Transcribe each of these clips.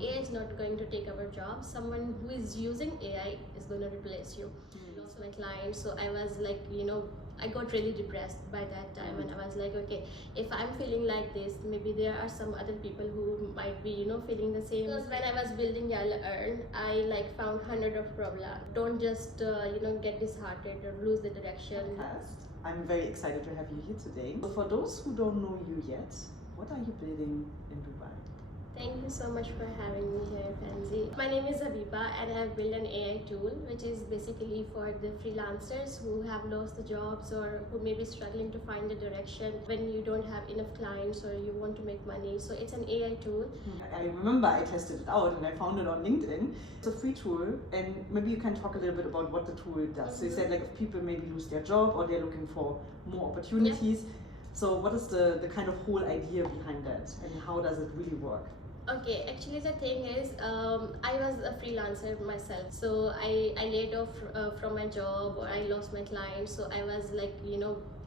AI is not going to take our job. Someone who is using AI is going to replace you. I lost my client, so I was like, I got really depressed by that time, and I was like, okay, if I'm feeling like this, maybe there are some other people who might be, feeling the same. Because when I was building Yalla Earn, I like found hundred of problems. Don't just, get disheartened or lose the direction. I'm very excited to have you here today. So for those who don't know you yet, what are you building in Dubai? Thank you so much for having me here, Franzi. My name is Habiba, and I have built an AI tool which is basically for the freelancers who have lost the jobs or who may be struggling to find the direction when you don't have enough clients or you want to make money. So it's an AI tool. I remember I tested it out and I found it on LinkedIn. It's a free tool, and maybe you can talk a little bit about what the tool does. So you said like if people maybe lose their job or they're looking for more opportunities. So what is the kind of whole idea behind that, and how does it really work? Okay, actually the thing is, I was a freelancer myself. So I laid off from my job, or I lost my client. So I was like,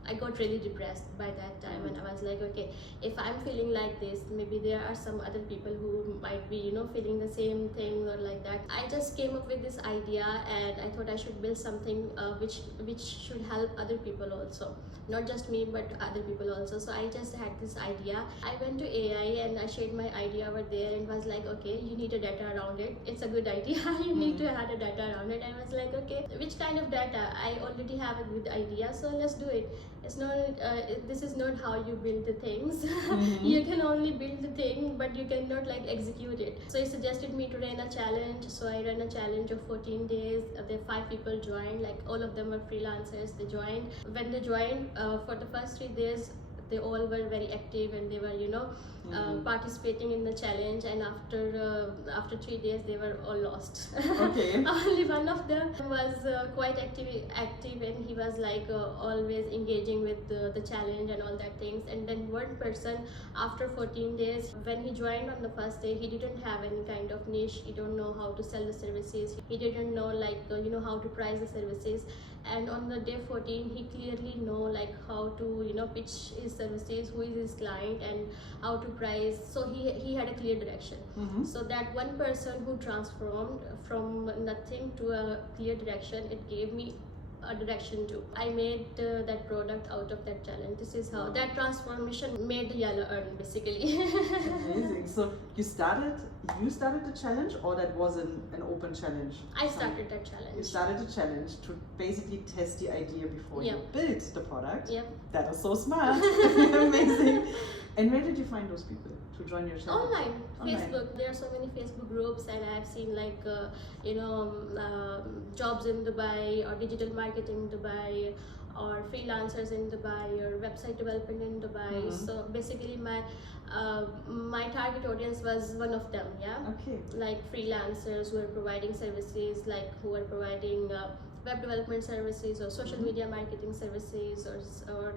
I got really depressed by that time, and I was like, okay, if I'm feeling like this, maybe there are some other people who might be, feeling the same thing or like that. I just came up with this idea, and I thought I should build something which should help other people also, not just me but other people also. So I just had this idea. I went to AI and I shared my idea over there, and was like, okay, you need a data around it. It's a good idea. You need to add a data around it. I was like, okay, which kind of data? I already have a good idea, so let's do it. It's not this is not how you build the things. You can only build the thing, but you cannot like execute it. So he suggested me to run a challenge. So I ran a challenge of 14 days. There 5 people joined, like all of them were freelancers. They joined. When they joined, for the first 3 days they all were very active, and they were participating in the challenge, and after 3 days they were all lost. Okay. Only one of them was quite active, and he was like always engaging with the challenge and all that things. And then one person, after 14 days, when he joined on the first day, he didn't have any kind of niche. He don't know how to sell the services. He didn't know like how to price the services. And on the day 14, he clearly know like how to pitch his services, who is his client, and how to price. So he had a clear direction. So that one person who transformed from nothing to a clear direction, it gave me a direction too. I made that product out of that challenge. This is how that transformation made the Yalla Earn basically. Amazing. So you started the challenge, or that was an open challenge? I started that challenge. You started the challenge to basically test the idea before you built the product. Yep. That is so smart. Amazing. And where did you find those people to join your challenge? Online. Facebook. There are so many Facebook groups, and I've seen like jobs in Dubai, or digital marketing in Dubai, or freelancers in Dubai, or website development in Dubai. So basically my target audience was one of them. Okay. Like freelancers who are providing services, like who are providing web development services, or social media marketing services, or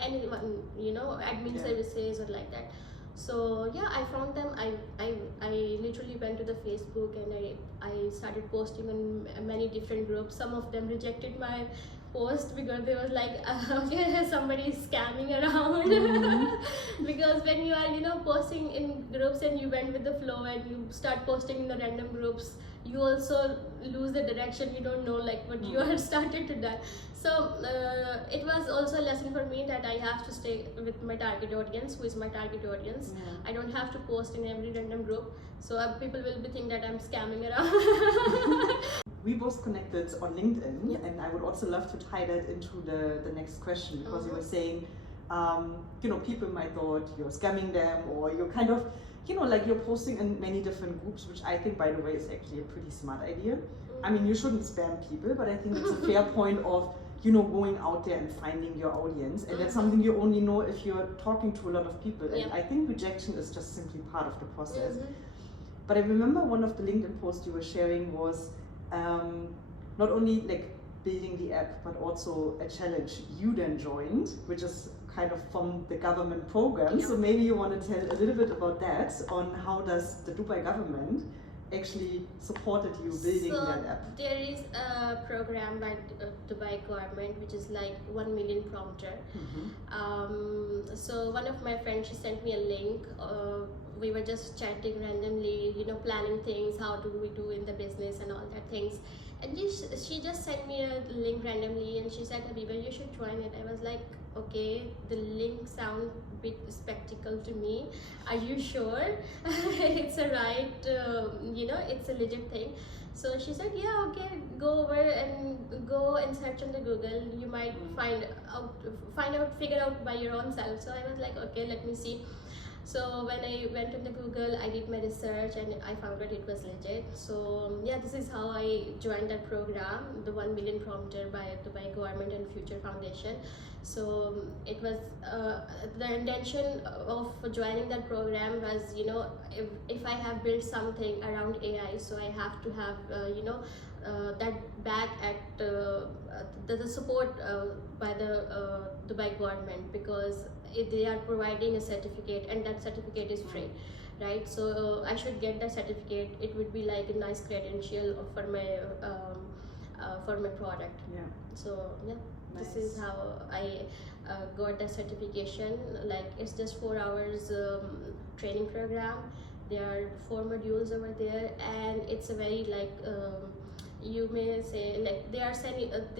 anyone, admin services, or like that. So yeah, I found them. I literally went to the Facebook, and I started posting on many different groups. Some of them rejected my post because they was like, okay, somebody is scamming around. Because when you are posting in groups, and you went with the flow, and you start posting in the random groups, you also lose the direction. You don't know like what you had started to do. So it was also a lesson for me that I have to stay with my target audience. Who is my target audience? I don't have to post in every random group, so people will be thinking that I'm scamming around. We both connected on LinkedIn, and I would also love to tie that into the next question, because you were saying, people might thought you're scamming them, or you're kind of, like you're posting in many different groups, which I think, by the way, is actually a pretty smart idea. I mean, you shouldn't spam people, but I think it's a fair point of, going out there and finding your audience. And that's something you only know if you're talking to a lot of people. And I think rejection is just simply part of the process. But I remember one of the LinkedIn posts you were sharing was not only like building the app, but also a challenge you then joined, which is kind of from the government program. So maybe you want to tell a little bit about that, on how does the Dubai government actually supported you building that app? There is a program by Dubai government, which is like 1 million prompter. So one of my friends, she sent me a link. We were just chatting randomly, planning things, how do we do in the business and all that things. And she just sent me a link randomly, and she said, Habiba, you should join it. I was like, okay, the link sound a bit spectacle to me. Are you sure it's a right, it's a legit thing? So she said, yeah, okay, go over and go and search on the Google. You might figure out by your own self. So I was like, okay, let me see. So when I went on the Google, I did my research and I found out it was legit. So yeah, this is how I joined that program, the 1 million prompter by Dubai Government and Future Foundation. So it was the intention of joining that program was, if I have built something around AI, so I have to have that back at the support by the Dubai government, because they are providing a certificate and that certificate is free, right? So I should get that certificate. It would be like a nice credential for my product. Yeah. So yeah, Nice. this is how I got the certification. Like, it's just 4 hours training program. There are 4 modules over there, and it's a very you may say, like, they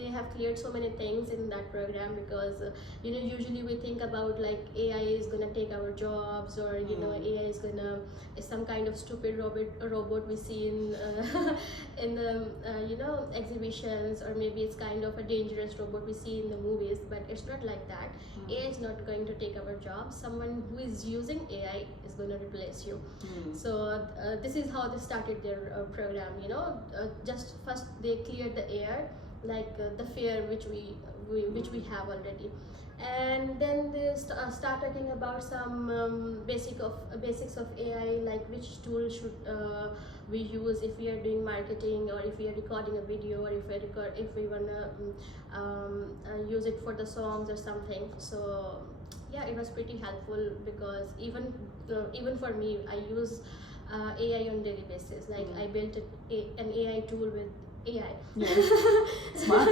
have cleared so many things in that program, because usually we think about like AI is gonna take our jobs, or AI is some kind of stupid robot we see in the exhibitions, or maybe it's kind of a dangerous robot we see in the movies. But it's not like that. AI is not going to take our jobs. Someone who is using AI is going to replace you. So this is how they started their program. Just first they cleared the air, like the fear which we have already, and then they start talking about some basics of AI, like which tool should we use if we are doing marketing, or if we are recording a video, or if we wanna use it for the songs or something. So yeah, it was pretty helpful, because even for me, I use AI on daily basis. Like, I built an AI tool with AI. Yeah. Smart.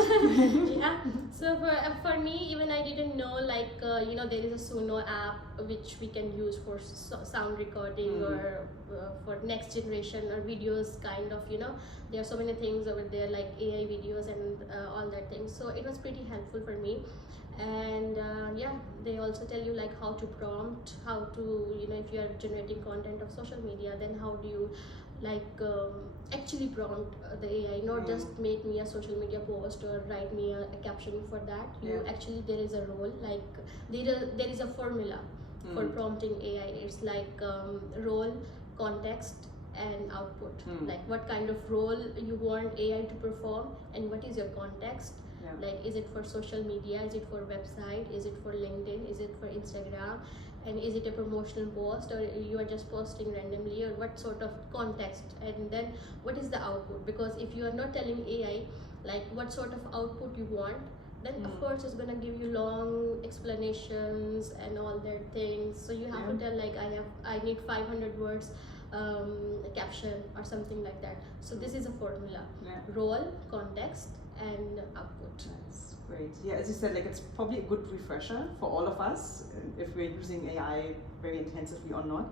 Yeah. So for me, even I didn't know, like there is a Suno app which we can use for sound recording, or for next generation or videos, kind of. There are so many things over there, like AI videos and all that things. So it was pretty helpful for me. And yeah, they also tell you like how to prompt, how to if you are generating content of social media, then how do you actually prompt the AI, not just make me a social media post or write me a caption for that. Actually, there is a role, like there is a formula for prompting AI. It's like role, context, and output. Like, what kind of role you want AI to perform, and what is your context. Like, is it for social media, is it for website, is it for LinkedIn, is it for Instagram, and is it a promotional post, or you are just posting randomly, or what sort of context. And then what is the output, because if you are not telling AI like what sort of output you want, then of course it's gonna give you long explanations and all that things. So you have to tell, like, I need 500 words caption or something like that. So this is a formula: role, context, and output. That's great. Yeah, as you said, like, it's probably a good refresher for all of us, if we're using AI very intensively or not.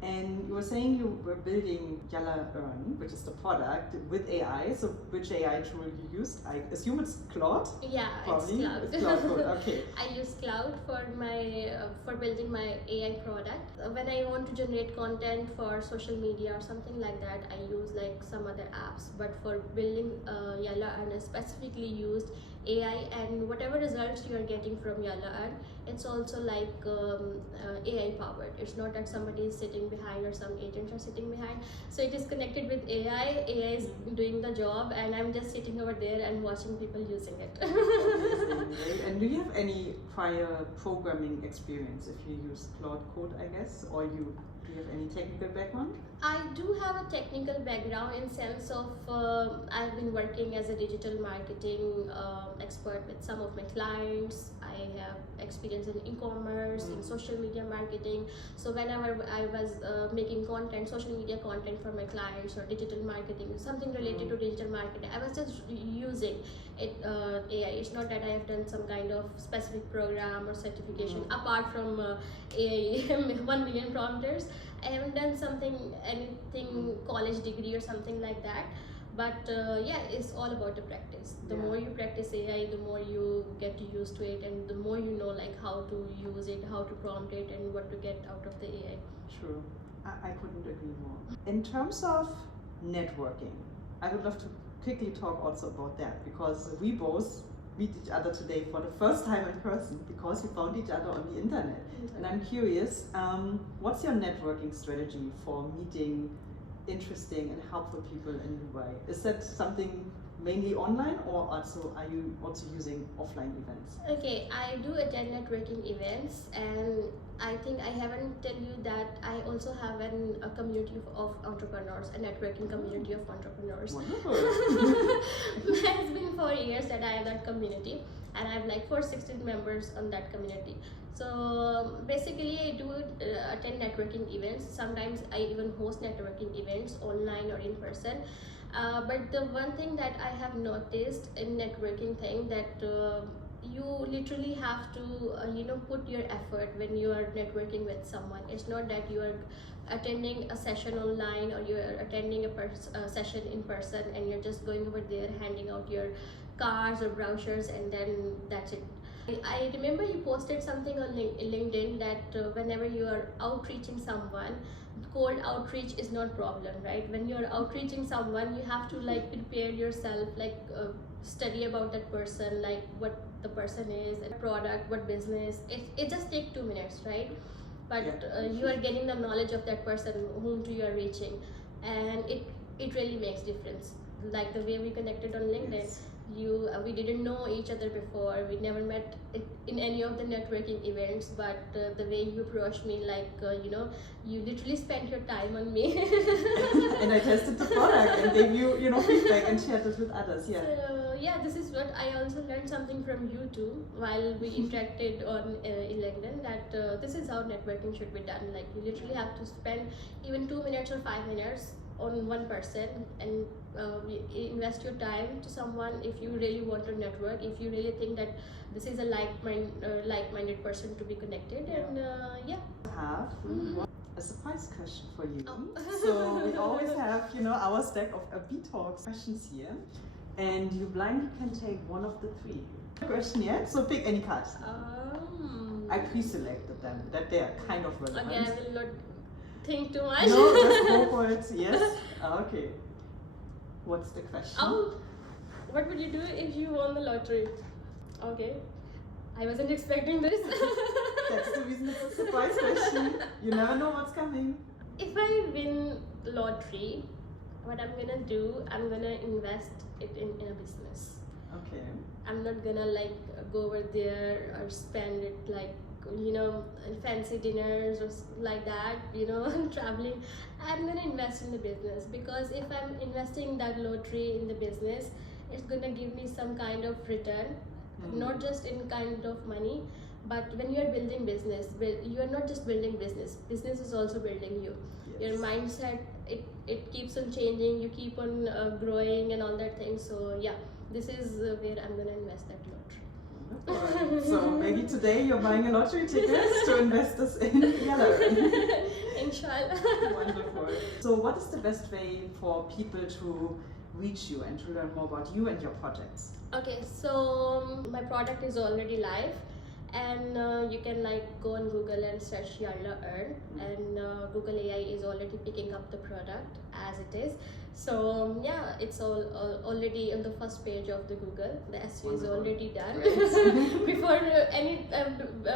And you were saying you were building Yalla Earn, which is the product, with AI. So which AI tool you used? I assume it's Claude? Yeah, probably. It's Cloud. It's Claude Code. Okay. I use Cloud for my for building my AI product. When I want to generate content for social media or something like that, I use like some other apps. But for building Yalla Earn, I specifically used AI, and whatever results you are getting from Yalla Earn, it's also like AI powered. It's not that somebody is sitting behind or some agents are sitting behind. So it is connected with AI. AI is doing the job, and I'm just sitting over there and watching people using it. Amazing. And do you have any prior programming experience if you use Claude Code, I guess, or do you have any technical background? I do have a technical background, in sense of I've been working as a digital marketing expert with some of my clients. I have experience in e-commerce, in social media marketing. So whenever I was making content, social media content for my clients, or digital marketing, something related to digital marketing, I was just using it, AI. It's not that I have done some kind of specific program or certification apart from AI 1 million prompters. I haven't done anything college degree or something like that. But yeah, it's all about the practice. The more you practice AI, the more you get used to it, and the more you know like how to use it, how to prompt it, and what to get out of the AI. True. I couldn't agree more. In terms of networking, I would love to quickly talk also about that, because we both meet each other today for the first time in person because we found each other on the internet. And I'm curious, what's your networking strategy for meeting interesting and helpful people in Dubai? Is that something mainly online, or also are you also using offline events? Okay, I do attend networking events, and I think I haven't tell you that I also have a community of entrepreneurs, a networking community of entrepreneurs. Wonderful. It's been 4 years that I have that community, and I have like 416 members on that community. So basically, I do attend networking events. Sometimes I even host networking events online or in person. But the one thing that I have noticed in networking thing that you literally have to put your effort when you are networking with someone. It's not that you are attending a session online or you're attending a session in person and you're just going over there handing out your cards or brochures and then that's it. I remember you posted something on LinkedIn that whenever you are outreaching someone, cold outreach is not problem, right? When you're outreaching someone, you have to like prepare yourself, like study about that person, like what the person is, a product, what business. It just takes 2 minutes, right? But you are getting the knowledge of that person whom you are reaching, and it really makes difference. Like the way we connected on LinkedIn. Yes. We didn't know each other before, we never met in any of the networking events, but the way you approached me, like you literally spent your time on me. And I tested the product and gave you feedback and shared it with others. Yeah. So yeah, this is what I also learned something from you too while we interacted on in LinkedIn, that this is how networking should be done. Like you literally have to spend even 2 minutes or 5 minutes on one person and invest your time to someone if you really want to network, if you really think that this is a like-minded person to be connected. And yeah. I have a surprise question for you. Oh. So we always have our stack of B-Talks questions here, and you blindly can take one of the 3. Question yet? So pick any card. I pre-selected them, that they are kind of relevant. Okay, I will not think too much. No, just go for it. Yes. Okay. What's the question? Oh, what would you do if you won the lottery? Okay, I wasn't expecting this. That's the reason it's a surprise question. You never know what's coming. If I win lottery, what I'm gonna do, I'm gonna invest it in a business. Okay. I'm not gonna like go over there or spend it like in fancy dinners or like that, traveling. I'm gonna invest in the business, because if I'm investing that lottery in the business, it's gonna give me some kind of return, not just in kind of money, but when you are building business, you are not just building business is also building you. Yes. Your mindset, it keeps on changing, you keep on growing and all that thing. So yeah, this is where I'm gonna invest that lottery. Right. So maybe today you're buying a lottery ticket to invest this in yellow. Inshallah. Wonderful. So what is the best way for people to reach you and to learn more about you and your projects? Okay, so my product is already live, and you can like go on Google and search Yalla Earn, and Google AI is already picking up the product as it is. So yeah, it's already on the first page of the Google. The SEO is already done before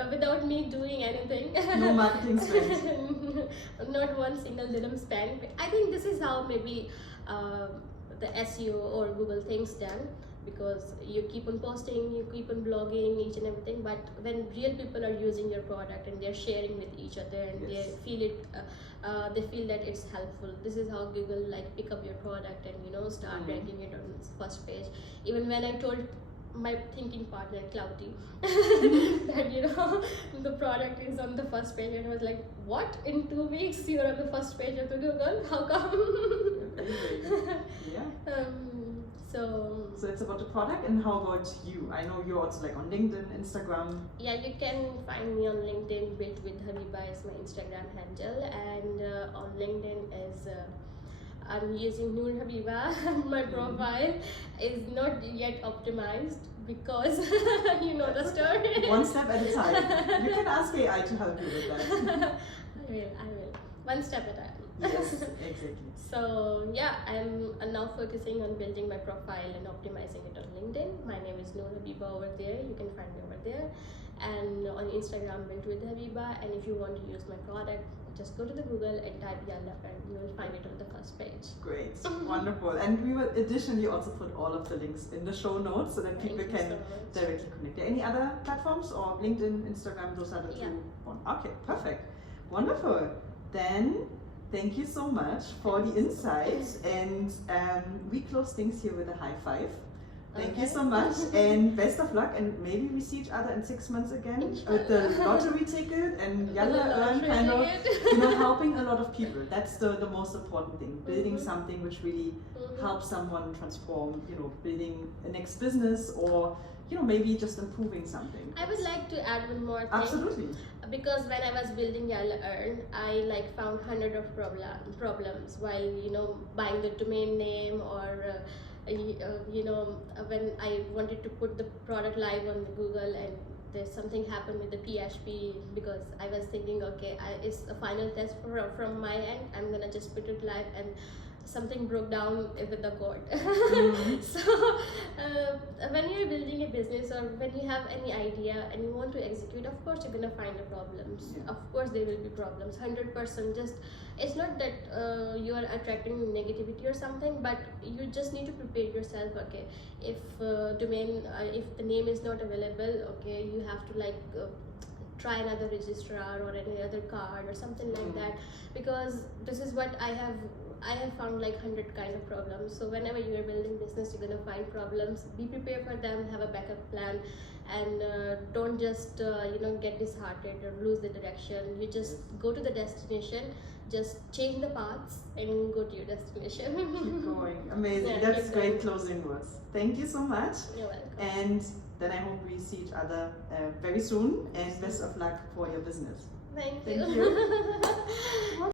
without me doing anything. No marketing spend. Not one single dirham spent. I think this is how maybe the SEO or Google thinks done, because you keep on posting, you keep on blogging each and everything, but when real people are using your product and they're sharing with each other and they feel it, they feel that it's helpful, this is how Google like pick up your product and start ranking it on its first page. Even when I told my thinking partner Cloudy that the product is on the first page, and I was like, what, in 2 weeks you're on the first page of the Google? How come? Yeah. So it's about about the product, and how about you? I know you're also like on LinkedIn, Instagram. Yeah, you can find me on LinkedIn. Built with Habiba is my Instagram handle, and on LinkedIn is I'm using Noor Habiba. My profile is not yet optimized because you know the story. One step at a time. You can ask AI to help you with that. I will. One step at a time. Yes, exactly. So yeah, I'm now focusing on building my profile and optimizing it on LinkedIn. My name is Noor Habiba over there. You can find me over there. And on Instagram, built with Habiba. And if you want to use my product, just go to the Google and type Yalla and you will find it on the first page. Great, wonderful. And we will additionally also put all of the links in the show notes so that Thank people you can so much. directly connect. Any other platforms or LinkedIn, Instagram, those are the two? Okay, perfect. Wonderful. Then thank you so much for the insights, and we close things here with a high five. Thank you so much, and best of luck, and maybe we see each other in 6 months again with the lottery ticket and Yalla Earn, kind of, helping a lot of people. That's the most important thing, building something which really helps someone transform, building a next business, or maybe just improving something. I would like to add one more thing. Absolutely. Because when I was building Yalla Earn, I found hundred of problems while buying the domain name, or when I wanted to put the product live on Google, and there's something happened with the PHP, because I was thinking, okay, it's a final test from my end, I'm gonna just put it live, and something broke down with the code. So when you're building a business, or when you have any idea and you want to execute, of course you're gonna find the problems. Of course there will be problems, 100%. Just it's not that you are attracting negativity or something, but you just need to prepare yourself. Okay, if if the name is not available, okay, you have to try another registrar or any other card or something like that, because this is what I have found 100 kind of problems. So whenever you are building business, you're gonna find problems. Be prepared for them, have a backup plan, and don't just get disheartened or lose the direction. You just go to the destination, just change the paths and go to your destination. Keep going. Amazing. Yeah, That's great closing words. Thank you so much. You're welcome. And then I hope we see each other very soon, and best of luck for your business. Thank Thank you. you.